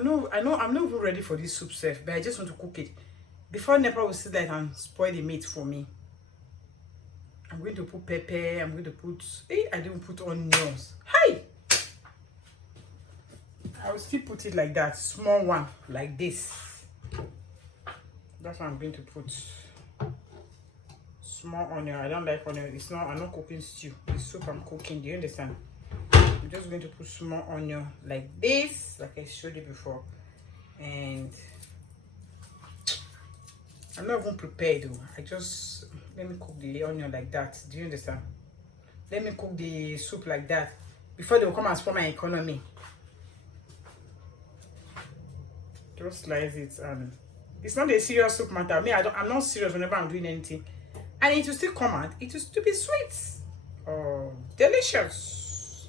I'm not even ready for this soup self, but I just want to cook it before NEPA will sit there and spoil the meat for me. I'm going to put pepper. I'm going to put. I didn't put onions. Hi. I will still put it like that, small one like this. That's what I'm going to put. Small onion. I don't like onion. It's not. I'm not cooking stew. The soup I'm cooking. Do you understand? I'm just going to put small onion like this, like I showed you before. And I'm not even prepared though. I just let me cook the onion like that. Do you understand? Let me cook the soup like that before they will come and spoil my economy. Just slice it, and it's not a serious soup matter. I'm not serious whenever I'm doing anything, and it will still come out. It will still be sweet or delicious.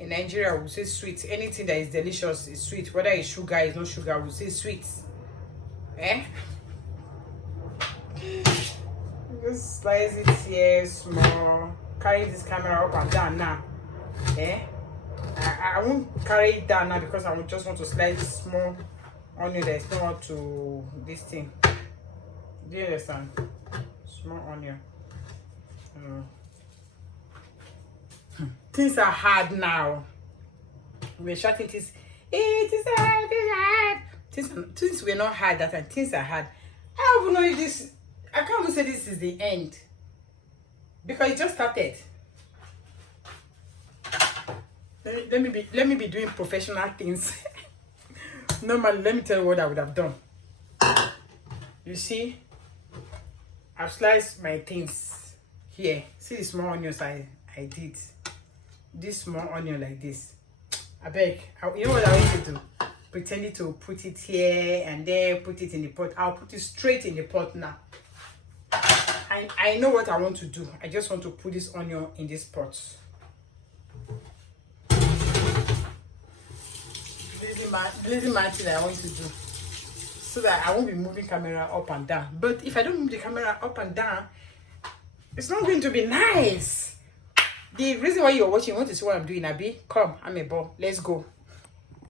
In Nigeria, we say sweet. Anything that is delicious is sweet. Whether it's sugar, it's not sugar, we say sweet. Just slice it here small. Carry this camera up and down now. I won't carry it down now because I just want to slice small onion that is not to this thing. Do you understand? Small onion. Things are hard now. We're shouting things. It is hard, it's hard. Things were not hard that time. Things are hard. I don't even know if this. I can't even say this is the end because it just started. Let me be doing professional things. Normally, let me tell you what I would have done. You see, I've sliced my things here. See the small onions I did. This small onion like this. I beg. You know what I want to do? Pretending to put it here and there, put it in the pot. I'll put it straight in the pot now. I know what I want to do. I just want to put this onion in this pot. Lazy man thing I want to do, so that I won't be moving camera up and down. But if I don't move the camera up and down, it's not going to be nice. The reason why you're watching, you want to see what I'm doing, Abi? Come, I'm a ball. Let's go.